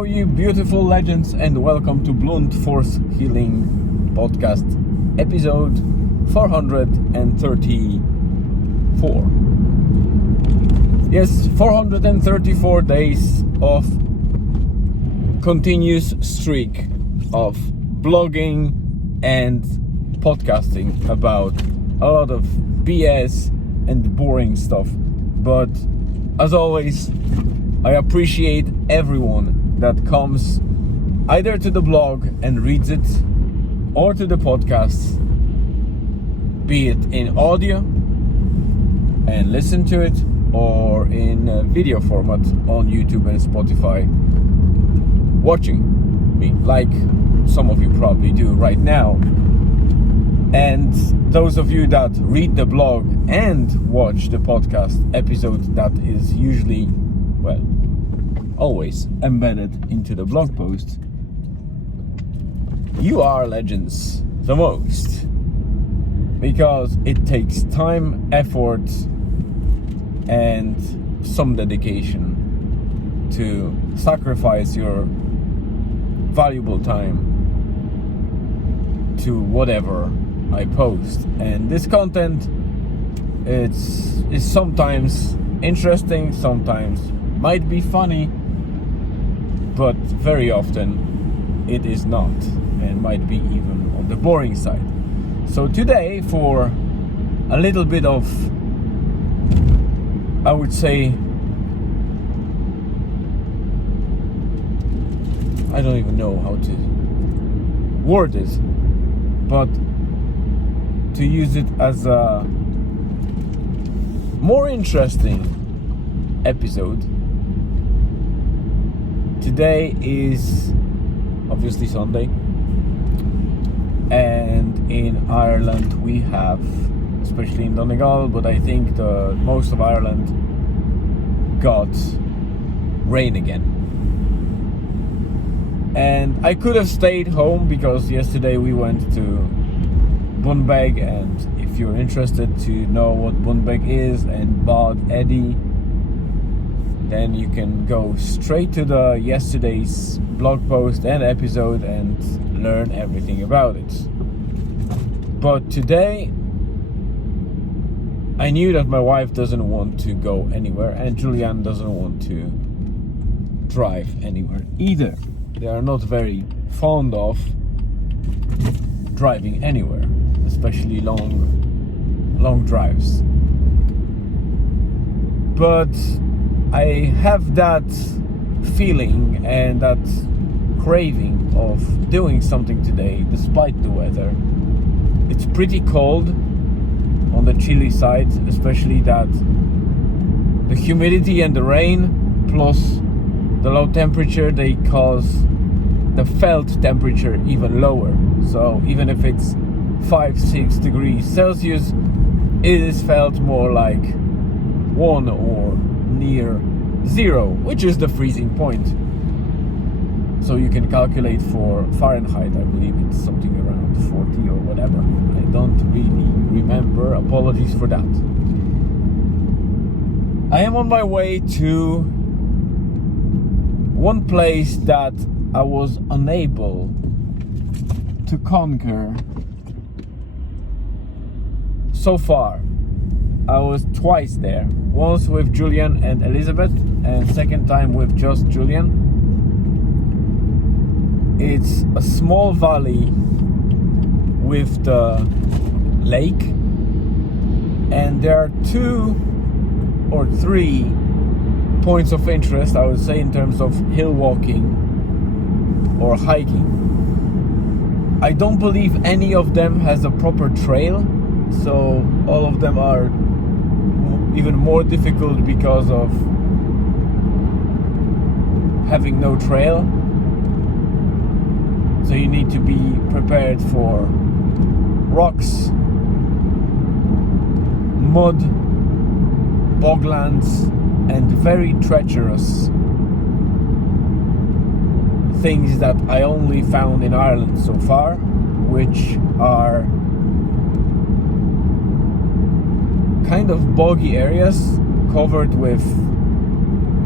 Hello, you beautiful legends, and welcome to Blunt Force Healing Podcast, episode 434. Yes, 434 days of continuous streak of blogging and podcasting about a lot of BS and boring stuff. But as always, I appreciate everyone that comes either to the blog and reads it or to the podcast, be it in audio and listen to it or in video format on YouTube and Spotify, watching me like some of you probably do right now. And those of you that read the blog and watch the podcast episode that is usually, well, always embedded into the blog post, you are legends the most, because it takes time, effort, and some dedication to sacrifice your valuable time to whatever I post. And this content is sometimes interesting, sometimes might be funny, but very often it is not, and might be even on the boring side. So today, for a little bit of, I would say, I don't even know how to word it, but to use it as a more interesting episode. Today is obviously Sunday, and in Ireland we have, especially in Donegal, but I think the most of Ireland got rain again. And I could have stayed home because yesterday we went to Bunbeg, and if you're interested to know what Bunbeg is and Bod Eddy, then you can go straight to the yesterday's blog post and episode and learn everything about it. But today, I knew that my wife doesn't want to go anywhere, and Julian doesn't want to drive anywhere either. They are not very fond of driving anywhere, especially long drives. But I have that feeling and that craving of doing something today despite the weather. It's pretty cold on the chilly side, especially that the humidity and the rain plus the low temperature, they cause the felt temperature even lower. So even if it's 5-6 degrees Celsius, it is felt more like 1 or near 0, which is the freezing point. So you can calculate for Fahrenheit, I believe it's something around 40 or whatever. I don't really remember, apologies for that. I am on my way to one place that I was unable to conquer so far. I was twice there, once with Julian and Elizabeth, and second time with just Julian. It's a small valley with the lake, and there are 2 or 3 points of interest, I would say, in terms of hill walking or hiking. I don't believe any of them has a proper trail, so all of them are even more difficult because of having no trail. So you need to be prepared for rocks, mud, boglands, and very treacherous things that I only found in Ireland so far, which are kind of boggy areas covered with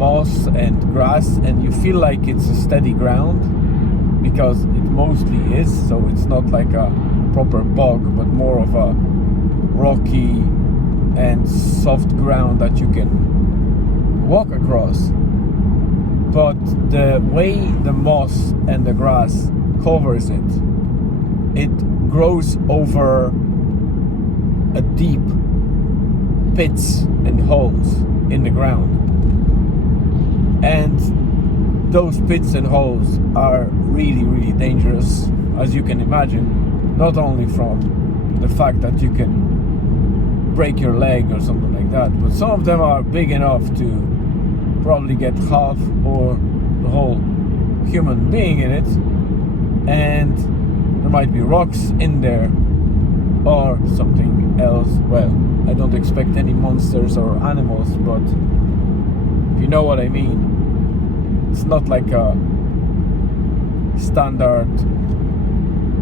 moss and grass, and you feel like it's a steady ground because it mostly is. So it's not like a proper bog, but more of a rocky and soft ground that you can walk across. But the way the moss and the grass covers it, it grows over a deep pits and holes in the ground. And those pits and holes are really, really dangerous, as you can imagine, not only from the fact that you can break your leg or something like that, but some of them are big enough to probably get half or the whole human being in it, and there might be rocks in there or something else. Well, I don't expect any monsters or animals, but if you know what I mean. It's not like a standard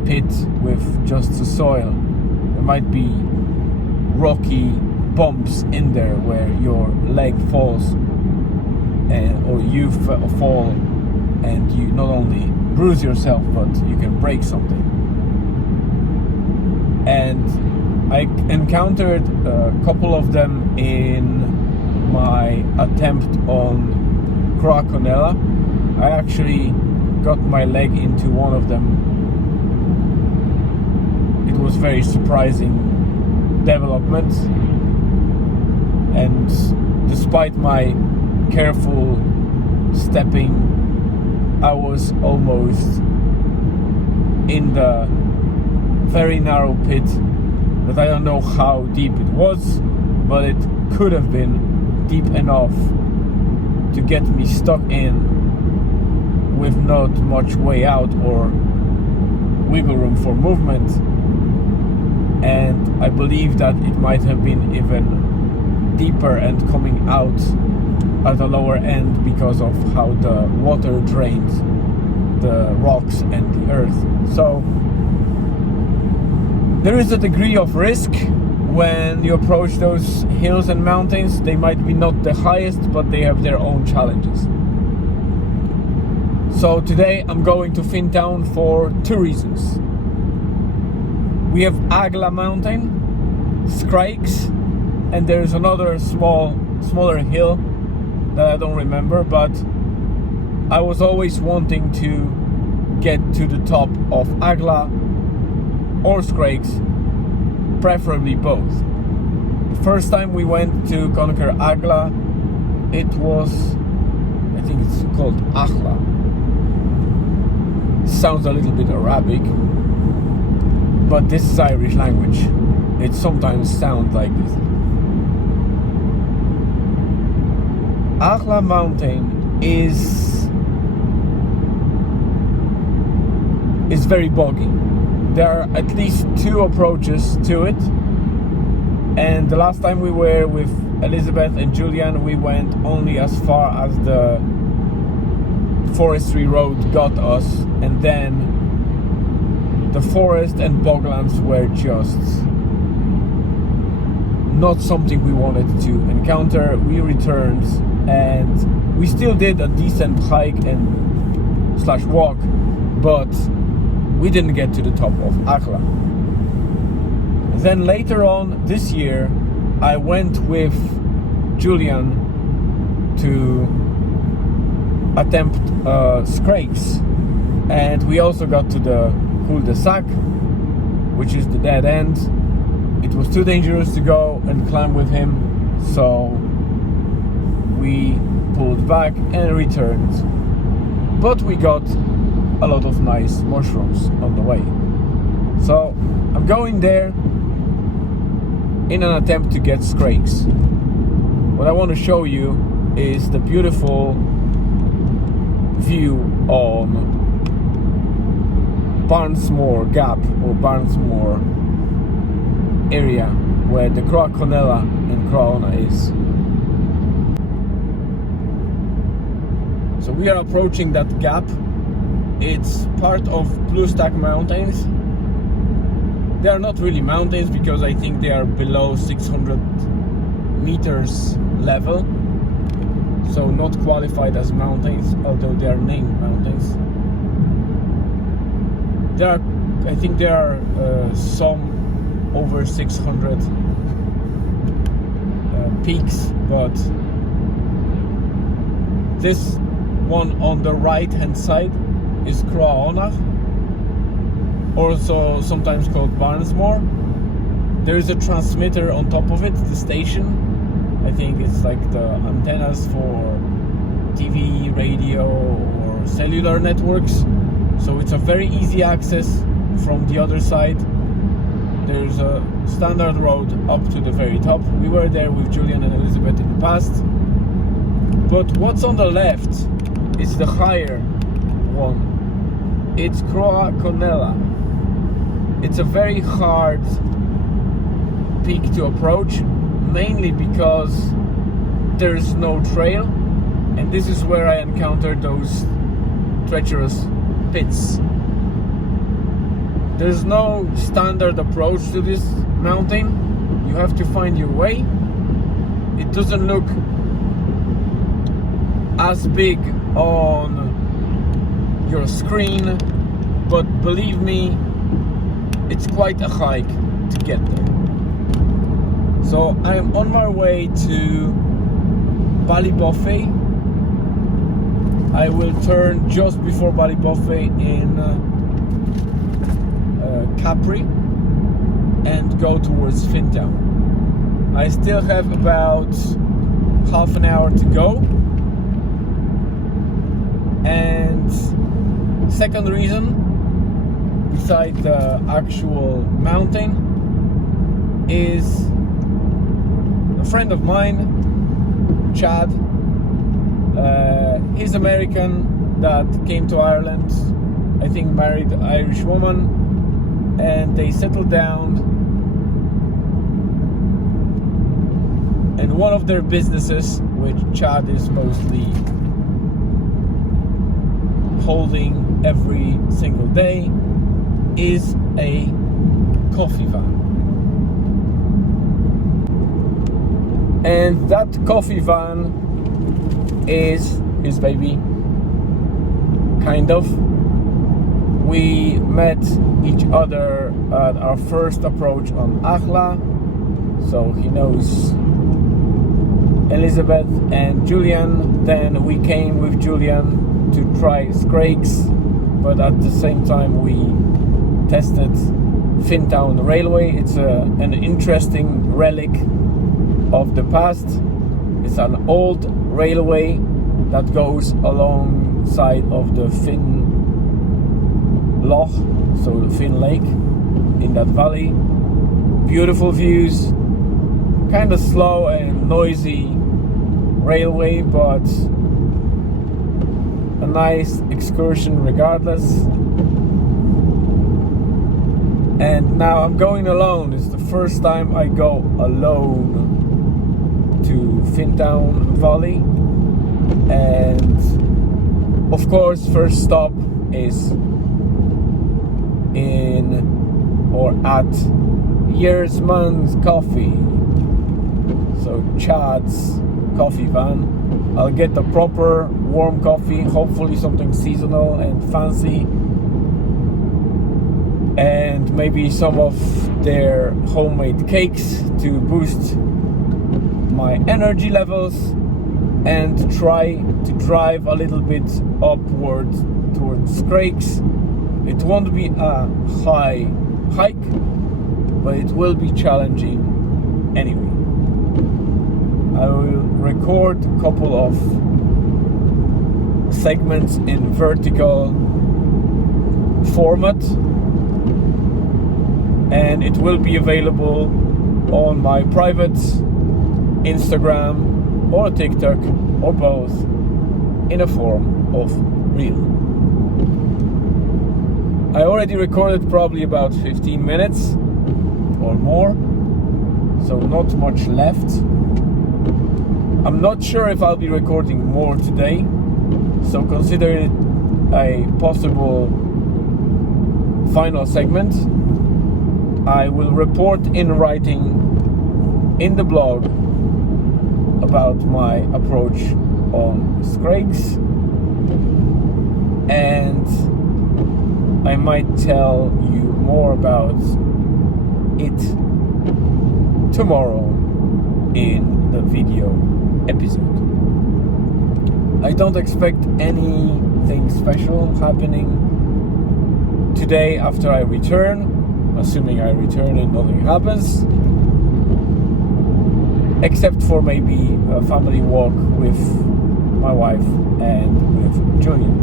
pit with just the soil. There might be rocky bumps in there where your leg falls or you fall, and you not only bruise yourself, but you can break something. And I encountered a couple of them in my attempt on Croaconella. I actually got my leg into one of them. It was very surprising development, and despite my careful stepping, I was almost in the very narrow pit that I don't know how deep it was, but it could have been deep enough to get me stuck in with not much way out or wiggle room for movement. And I believe that it might have been even deeper and coming out at the lower end because of how the water drained the rocks and the earth. So there is a degree of risk when you approach those hills and mountains. They might be not the highest, but they have their own challenges. So today I'm going to Fintown for two reasons. We have Agla Mountain, Scraigs, and there's another smaller hill that I don't remember, but I was always wanting to get to the top of Agla or Scraigs, preferably both. The first time we went to conquer Agla, it was, I think it's called Akhla. Sounds a little bit Arabic, but this is Irish language. It sometimes sounds like this. Akhla Mountain is very boggy. There are at least two approaches to it, and the last time we were with Elizabeth and Julian, we went only as far as the forestry road got us, and then the forest and boglands were just not something we wanted to encounter. We returned, and we still did a decent hike and / walk, but we didn't get to the top of Akhla. Then later on this year, I went with Julian to attempt Scraigs, and we also got to the cul-de-sac, which is the dead end. It was too dangerous to go and climb with him, so we pulled back and returned. But we got a lot of nice mushrooms on the way. So I'm going there in an attempt to get Scraigs. What I want to show you is the beautiful view on Barnsmore Gap or Barnsmore area where the Croaconella and Croagna is. So we are approaching that gap. It's part of Blue Stack Mountains. They are not really mountains because I think they are below 600 meters level. so not qualified as mountains, although they are named mountains. I think there are some over 600 peaks, but this one on the right hand side is Croagh, also sometimes called Barnesmore. There is a transmitter on top of it, the station. I think it's like the antennas for TV, radio or cellular networks. So it's a very easy access from the other side. There's a standard road up to the very top. We were there with Julian and Elizabeth in the past. But what's on the left is the higher one. It's Croagh Conella. It's a very hard peak to approach, mainly because there's no trail, and this is where I encountered those treacherous pits. There's no standard approach to this mountain. You have to find your way. It doesn't look as big on your screen, but believe me, it's quite a hike to get there. So I am on my way to Ballybofey. I will turn just before Ballybofey in Capri and go towards Fintown. I still have about half an hour to go. And second reason, beside the actual mountain, is a friend of mine, Chad. He's American that came to Ireland, I think married an Irish woman, and they settled down, and one of their businesses, which Chad is mostly holding every single day, is a coffee van. And that coffee van is his baby, kind of. We met each other at our first approach on Achla, so he knows Elizabeth and Julian. Then we came with Julian to try Scraigs, but at the same time we tested Fintown Railway. It's an interesting relic of the past. It's an old railway that goes alongside of the Finn Loch, so the Finn Lake in that valley. Beautiful views, kind of slow and noisy railway, but a nice excursion regardless. And now I'm going alone. It's the first time I go alone to Fintown Valley, and of course first stop is in or at Yearsman's Coffee, so Chad's coffee van. I'll get the proper warm coffee, hopefully something seasonal and fancy, and maybe some of their homemade cakes to boost my energy levels, and to try to drive a little bit upward towards Scraigs. It won't be a high hike, but it will be challenging anyway. I will record a couple of segments in vertical format, and it will be available on my private Instagram or TikTok or both in a form of reel. I already recorded probably about 15 minutes or more, so not much left. I'm not sure if I'll be recording more today, so consider it a possible final segment. I will report in writing in the blog about my approach on Scraigs, and I might tell you more about it tomorrow in the video episode. I don't expect anything special happening today after I return, assuming I return and nothing happens, except for maybe a family walk with my wife and with Julian.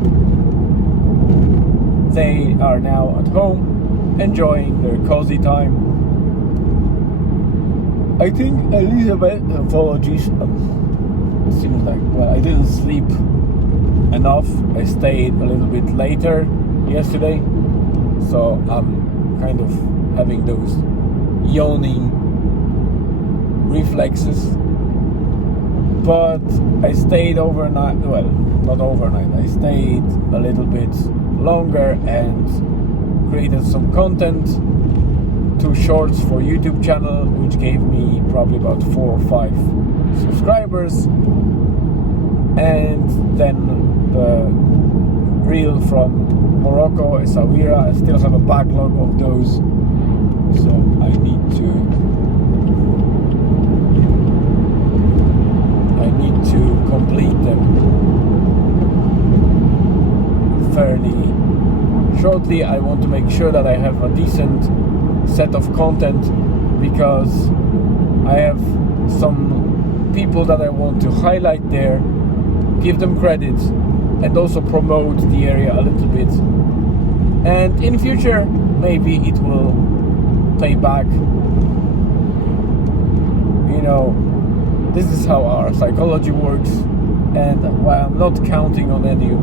They are now at home enjoying their cozy time. I think Elizabeth, apologies, seems like, well, I didn't sleep enough. I stayed a little bit later yesterday, so I'm kind of having those yawning reflexes. But I stayed overnight, well, not overnight, I stayed a little bit longer and created some content, 2 shorts for YouTube channel, which gave me probably about 4 or 5 subscribers, and then the reel from Morocco, Essaouira. I still have a backlog of those, so I need to complete them fairly shortly. I want to make sure that I have a decent set of content, because I have some people that I want to highlight there, give them credit, and also promote the area a little bit. And in future, maybe it will pay back. You know, this is how our psychology works, and while I'm not counting on any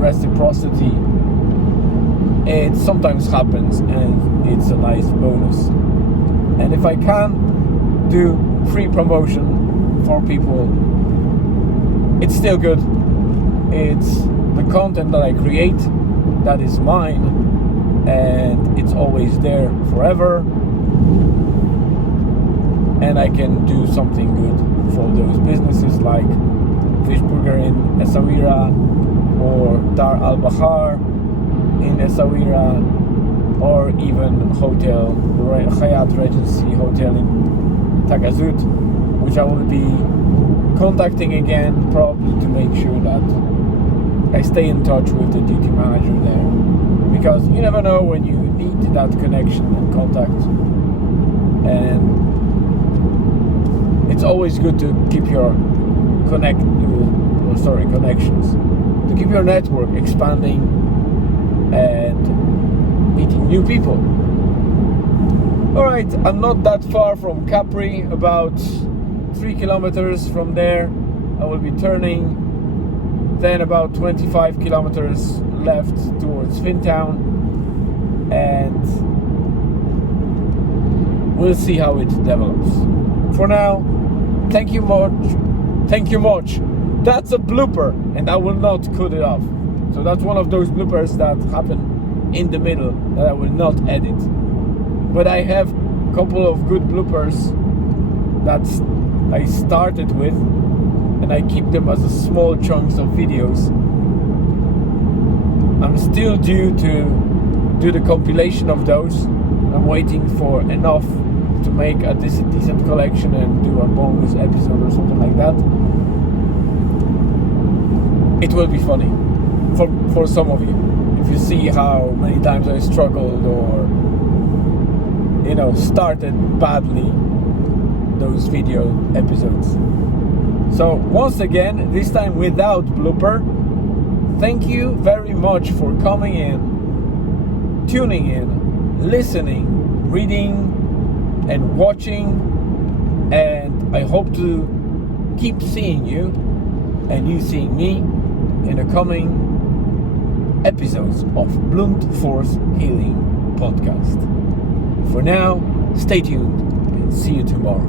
reciprocity, it sometimes happens, and it's a nice bonus. And if I can do free promotion for people, it's still good. It's the content that I create that is mine, and it's always there forever, and I can do something good for those businesses like Fish Burger in Essaouira, or Dar Al Bahar in Essaouira, or even hotel, the Hayat Regency Hotel in Tagazout, which I will be contacting again, probably to make sure that I stay in touch with the duty manager there, because you never know when you need that connection and contact, and it's always good to keep your connections, to keep your network expanding and meeting new people. Alright, I'm not that far from Capri, about 3 kilometers from there. I will be turning, then about 25 kilometers left towards Fintown, and we'll see how it develops. For now, thank you much. That's a blooper, and I will not cut it off. So that's one of those bloopers that happen in the middle that I will not edit. But I have a couple of good bloopers that I started with, and I keep them as a small chunks of videos. I'm still due to do the compilation of those. I'm waiting for enough to make a decent collection and do a bonus episode or something like that. It will be funny for some of you, if you see how many times I struggled or, you know, started badly those video episodes. So once again, this time without blooper, thank you very much for coming in, tuning in, listening, reading and watching, and I hope to keep seeing you and you seeing me in the coming episodes of Blunt Force Healing Podcast. For now, stay tuned and see you tomorrow.